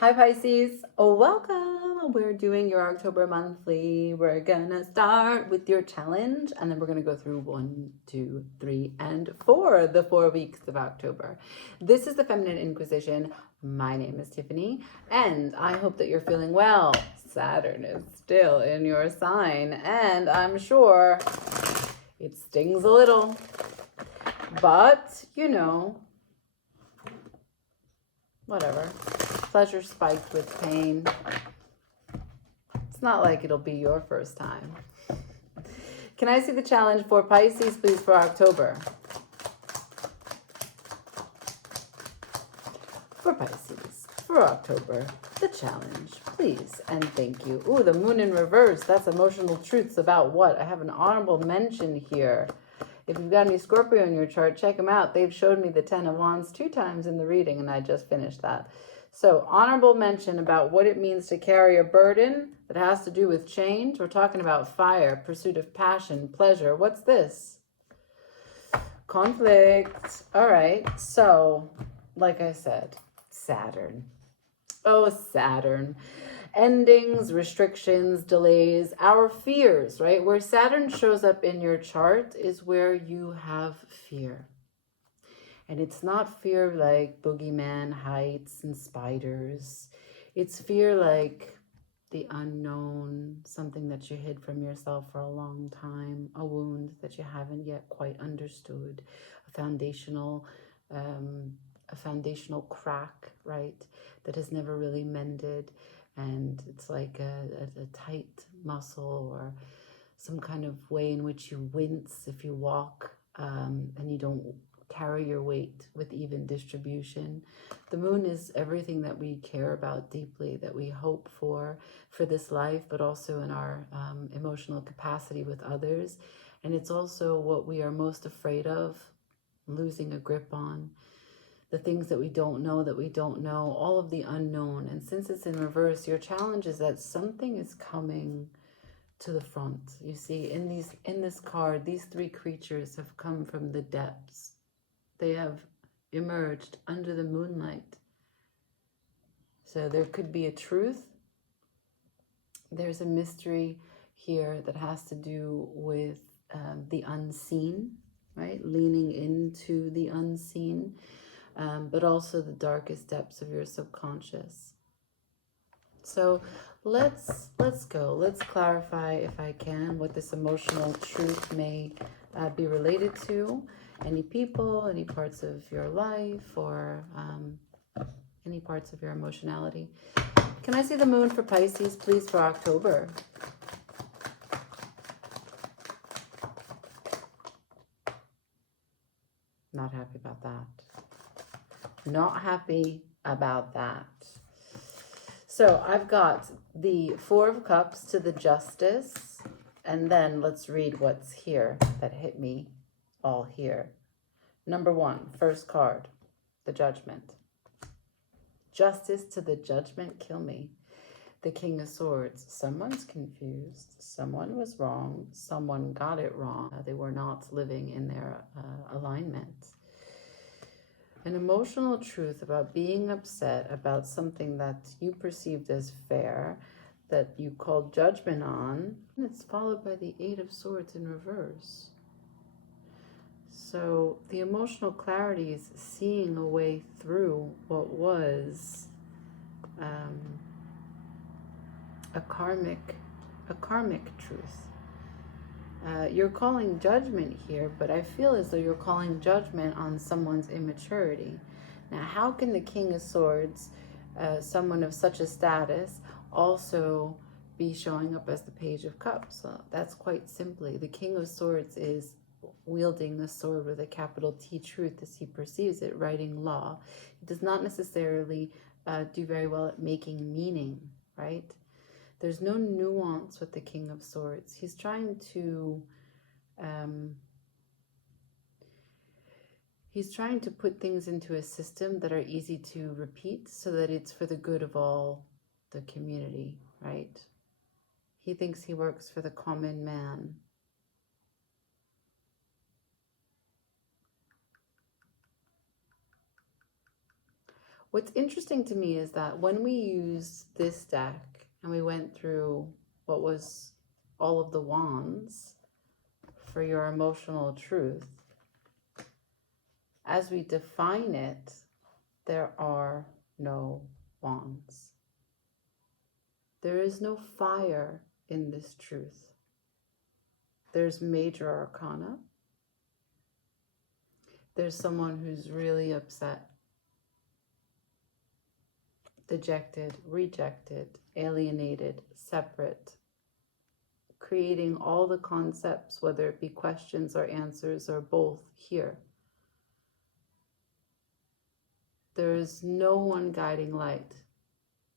Hi Pisces, welcome. We're doing your October monthly. We're gonna start with your challenge and then we're gonna go through 1, 2, 3, and 4, the 4 weeks of October. This is the Feminine Inquisition. My name is Tiffany and I hope that you're feeling well. Saturn is still in your sign and I'm sure it stings a little, but whatever. Pleasure spiked with pain. It's not like it'll be your first time. Can I see the challenge for Pisces, please, for October? For Pisces, for October, the challenge, please, and thank you. Ooh, the moon in reverse. That's emotional truths about what? I have an honorable mention here. If you've got any Scorpio in your chart, check them out. They've showed me the 10 of Wands 2 times in the reading, and I just finished that. So, honorable mention about what it means to carry a burden that has to do with change. We're talking about fire, pursuit of passion, pleasure. What's this? Conflict. All right. So, like I said, Saturn. Oh, Saturn. Endings, restrictions, delays, our fears, right? Where Saturn shows up in your chart is where you have fear. And it's not fear like boogeyman, heights, and spiders. It's fear like the unknown, something that you hid from yourself for a long time, a wound that you haven't yet quite understood, a foundational crack, right, that has never really mended. And it's like a tight muscle or some kind of way in which you wince if you walk and you don't carry your weight with even distribution. The moon is everything that we care about deeply, that we hope for this life, but also in our emotional capacity with others. And it's also what we are most afraid of, losing a grip on, the things that we don't know, all of the unknown. And since it's in reverse, your challenge is that something is coming to the front. You see, in this card, these 3 creatures have come from the depths. They have emerged under the moonlight. So there could be a truth. There's a mystery here that has to do with the unseen, right? Leaning into the unseen, but also the darkest depths of your subconscious. So let's go. Let's clarify, if I can, what this emotional truth may be related to. Any people, any parts of your life, or any parts of your emotionality. Can I see the moon for Pisces, please, for October? Not happy about that. Not happy about that. So I've got the 4 of Cups to the Justice, and then let's read what's here that hit me all here. Number 1, first card, the Judgment. Justice to the Judgment, kill me. The King of Swords, someone's confused, someone was wrong, someone got it wrong. They were not living in their alignment. An emotional truth about being upset about something that you perceived as fair, that you called judgment on, and it's followed by the 8 of Swords in reverse. So the emotional clarity is seeing a way through what was a karmic truth. You're calling judgment here, but I feel as though you're calling judgment on someone's immaturity. Now, how can the King of Swords, someone of such a status, also be showing up as the Page of Cups? So that's quite simply, the King of Swords is wielding the sword with a capital T, truth, as he perceives it, writing law. He does not necessarily do very well at making meaning, right? There's no nuance with the King of Swords. He's trying to put things into a system that are easy to repeat so that it's for the good of all the community, right? He thinks he works for the common man. What's interesting to me is that when we used this deck and we went through what was all of the wands for your emotional truth, as we define it, there are no wands. There is no fire in this truth. There's major arcana. There's someone who's really upset, dejected, rejected, alienated, separate, creating all the concepts, whether it be questions or answers or both, here. There is no one guiding light,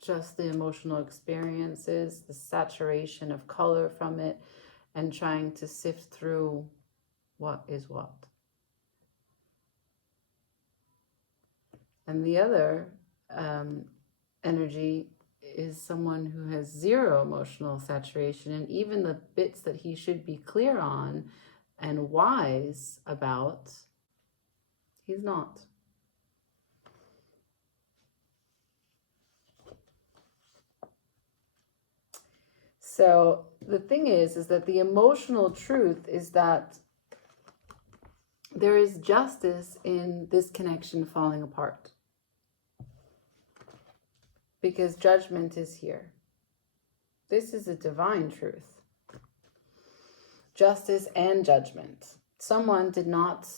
just the emotional experiences, the saturation of color from it, and trying to sift through what is what. And the other energy is someone who has zero emotional saturation, and even the bits that he should be clear on and wise about, he's not. So the thing is that the emotional truth is that there is justice in this connection falling apart. Because judgment is here. This is a divine truth. Justice and judgment. Someone did not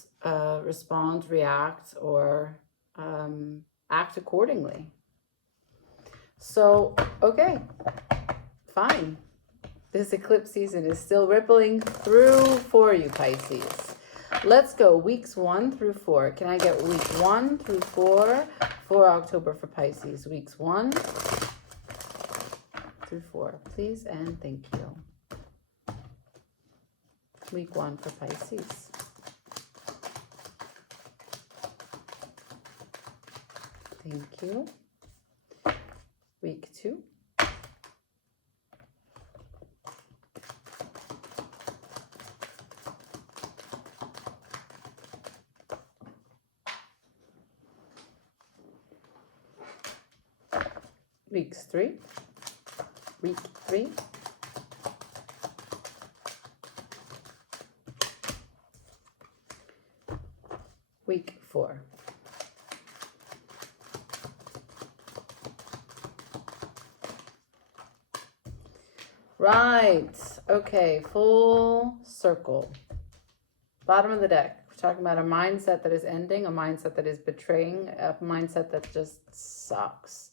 respond, react, or act accordingly. So, okay, fine. This eclipse season is still rippling through for you, Pisces. Let's go weeks 1 through 4. Can I get week 1 through 4 for October for Pisces? Weeks 1 through 4, please and thank you. Week 1 for Pisces. Thank you. Week 2. Week 3. Week 3. Week 4. Right. Okay, full circle. Bottom of the deck. We're talking about a mindset that is ending, a mindset that is betraying, a mindset that just sucks.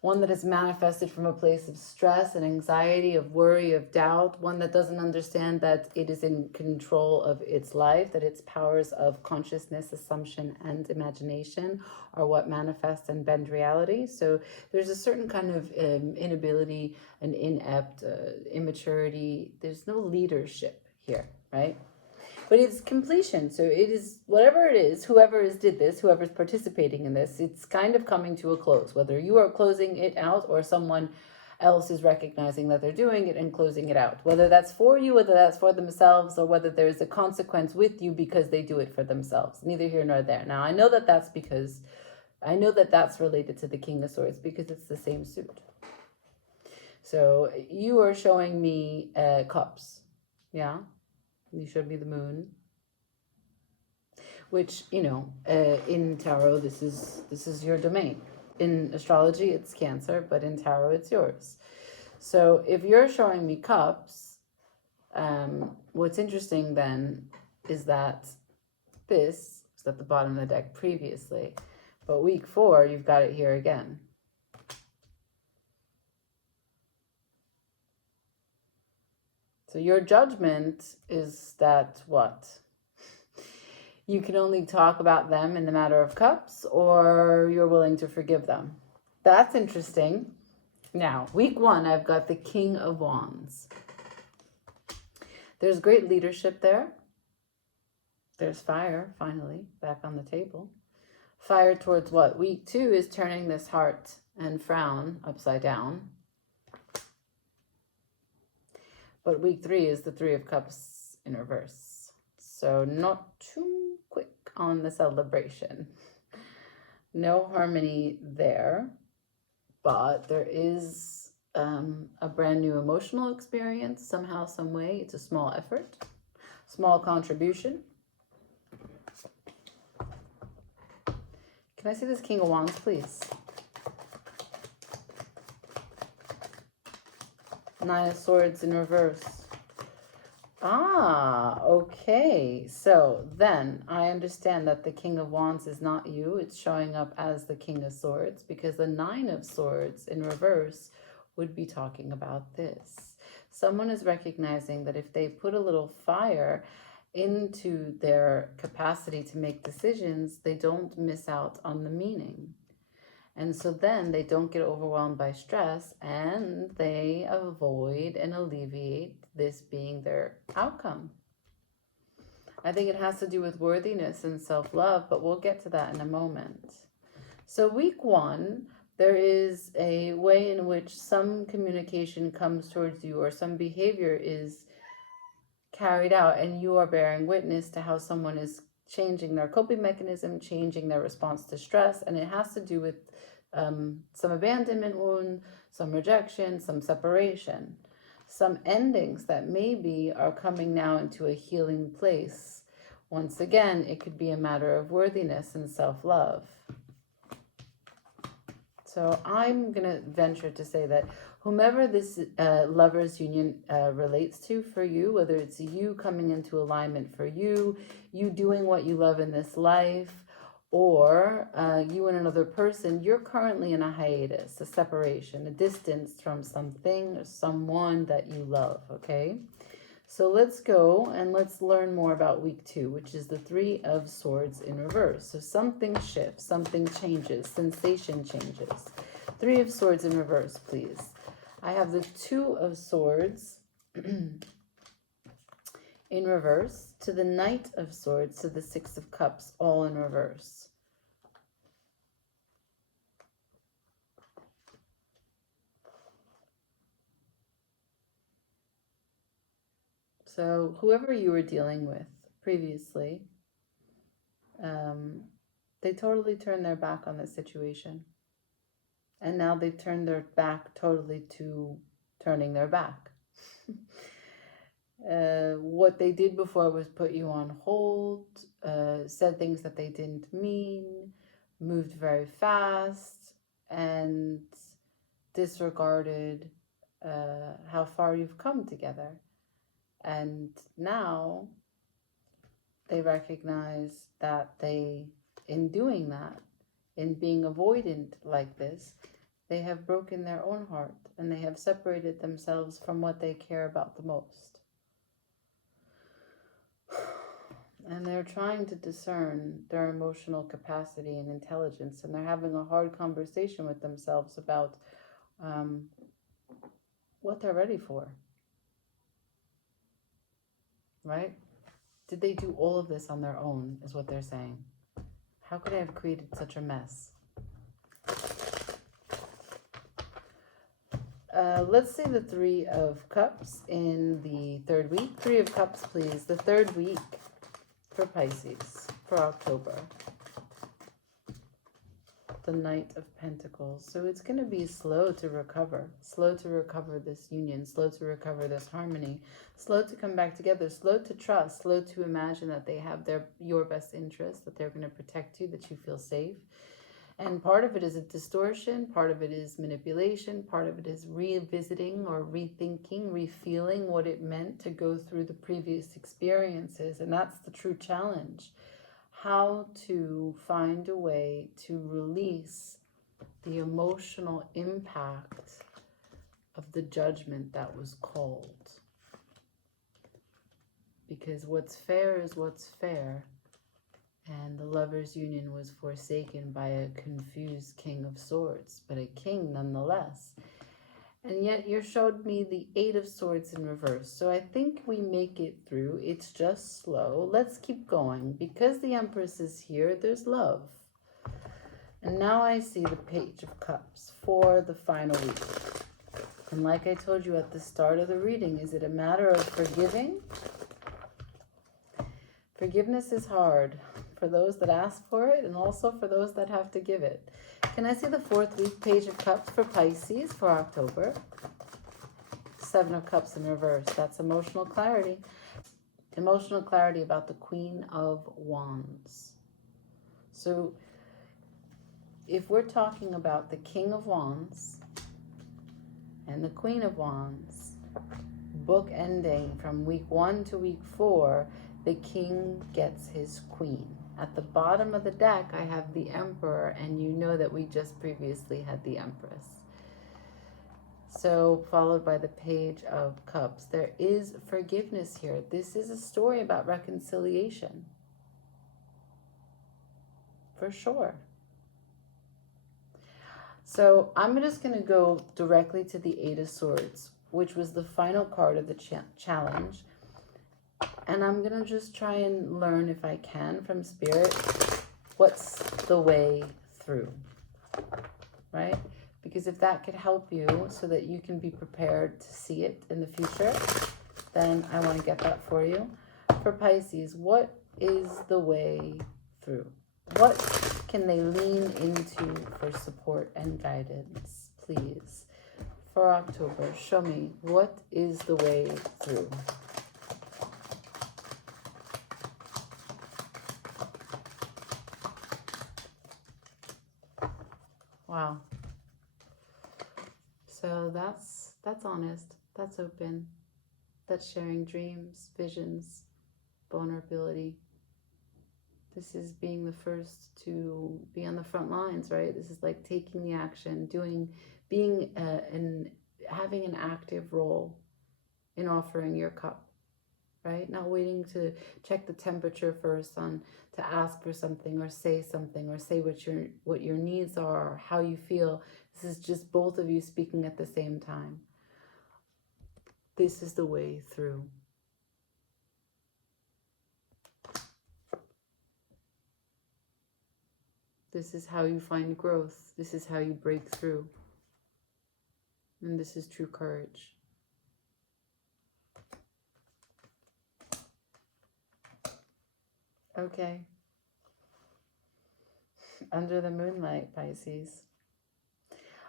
One that is manifested from a place of stress and anxiety, of worry, of doubt. One that doesn't understand that it is in control of its life, that its powers of consciousness, assumption, and imagination are what manifest and bend reality. So there's a certain kind of inability, an inept, immaturity. There's no leadership here, right? But it's completion. So it is, whatever it is, whoever did this, whoever's participating in this, it's kind of coming to a close. Whether you are closing it out or someone else is recognizing that they're doing it and closing it out. Whether that's for you, whether that's for themselves, or whether there's a consequence with you because they do it for themselves. Neither here nor there. Now, I know that that's because, I know that that's related to the King of Swords because it's the same suit. So you are showing me cups. Yeah. You showed me the moon, which, you know, in tarot, this is your domain. In astrology, it's Cancer, but in tarot, it's yours. So if you're showing me cups, what's interesting then is that this was at the bottom of the deck previously, but week 4, you've got it here again. So your judgment is that what? You can only talk about them in the matter of cups, or you're willing to forgive them. That's interesting. Now, week 1, I've got the King of Wands. There's great leadership there. There's fire, finally, back on the table. Fire towards what? Week 2 is turning this heart and frown upside down. But week 3 is the 3 of Cups in reverse. So not too quick on the celebration. No harmony there, but there is a brand new emotional experience somehow, some way. It's a small effort, small contribution. Can I see this King of Wands, please? Nine of Swords in reverse. Ah, okay. So then I understand that the King of Wands is not you. It's showing up as the King of Swords, because the Nine of Swords in reverse would be talking about this. Someone is recognizing that if they put a little fire into their capacity to make decisions, they don't miss out on the meaning. And so then they don't get overwhelmed by stress, and they avoid and alleviate this being their outcome. I think it has to do with worthiness and self-love, but we'll get to that in a moment. So week 1, there is a way in which some communication comes towards you, or some behavior is carried out, and you are bearing witness to how someone is changing their coping mechanism, changing their response to stress, and it has to do with some abandonment wound, some rejection, some separation, some endings that maybe are coming now into a healing place. Once again, it could be a matter of worthiness and self-love. So I'm going to venture to say that whomever this lover's union relates to for you, whether it's you coming into alignment for you, you doing what you love in this life, or you and another person, you're currently in a hiatus, a separation, a distance from something or someone that you love, okay? So let's go and let's learn more about week 2, which is the Three of Swords in reverse. So something shifts, something changes, sensation changes. Three of Swords in reverse, please. I have the Two of Swords in reverse, to the Knight of Swords, to the Six of Cups, all in reverse. So whoever you were dealing with previously, they totally turned their back on this situation. And now they've turned their back totally to turning their back. What they did before was put you on hold, said things that they didn't mean, moved very fast, and disregarded how far you've come together. And now they recognize that in doing that, in being avoidant like this, they have broken their own heart, and they have separated themselves from what they care about the most. And they're trying to discern their emotional capacity and intelligence, and they're having a hard conversation with themselves about what they're ready for. Right? Did they do all of this on their own, is what they're saying. How could I have created such a mess? Let's say the Three of Cups in the third week. Three of Cups, please. The third week for Pisces for October. The Knight of Pentacles. So it's going to be slow to recover this union, slow to recover this harmony, slow to come back together, slow to trust, slow to imagine that they have your best interest, that they're going to protect you, that you feel safe. And part of it is a distortion, part of it is manipulation, part of it is revisiting or rethinking, refeeling what it meant to go through the previous experiences. And that's the true challenge. How to find a way to release the emotional impact of the judgment that was called. Because what's fair is what's fair. And the lover's union was forsaken by a confused King of Swords, but a king nonetheless. And yet you showed me the Eight of Swords in reverse. So I think we make it through. It's just slow. Let's keep going. Because the Empress is here, there's love. And now I see the Page of Cups for the final week. And like I told you at the start of the reading, is it a matter of forgiving? Forgiveness is hard. for those that ask for it and also for those that have to give it. Can I see the 4th week Page of Cups for Pisces for October? 7 of Cups in reverse. That's emotional clarity. Emotional clarity about the Queen of Wands. So if we're talking about the King of Wands and the Queen of Wands, book ending from week 1 to week 4, the king gets his queen. At the bottom of the deck, I have the Emperor, and you know that we just previously had the Empress. So, followed by the Page of Cups. There is forgiveness here. This is a story about reconciliation. For sure. So, I'm just going to go directly to the 8 of Swords, which was the final card of the challenge. And I'm going to just try and learn, if I can, from Spirit, what's the way through, right? Because if that could help you so that you can be prepared to see it in the future, then I want to get that for you. For Pisces, what is the way through? What can they lean into for support and guidance, please? For October, show me, what is the way through? Wow. So that's honest, that's open, that's sharing dreams, visions, vulnerability. This is being the first to be on the front lines, right? This is like taking the action, being having an active role in offering your cup, right? Not waiting to check the temperature first to ask for something or say what your needs are, or how you feel. This is just both of you speaking at the same time. This is the way through. This is how you find growth. This is how you break through. And this is true courage. Okay. Under the moonlight, Pisces.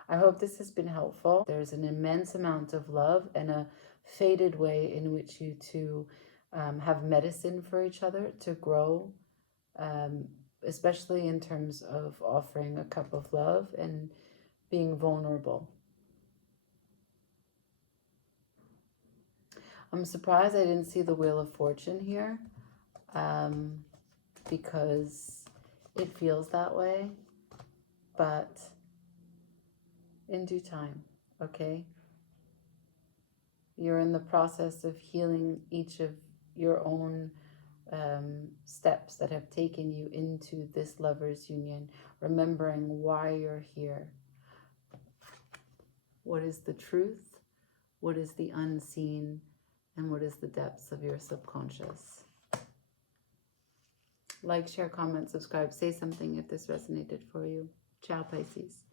I hope this has been helpful. There's an immense amount of love and a faded way in which you two have medicine for each other to grow, especially in terms of offering a cup of love and being vulnerable. I'm surprised I didn't see the Wheel of Fortune here, because it feels that way, but in due time, okay? You're in the process of healing each of your own steps that have taken you into this lover's union, remembering why you're here. What is the truth? What is the unseen? And what is the depths of your subconscious? Like, share, comment, subscribe, say something if this resonated for you. Ciao, Pisces.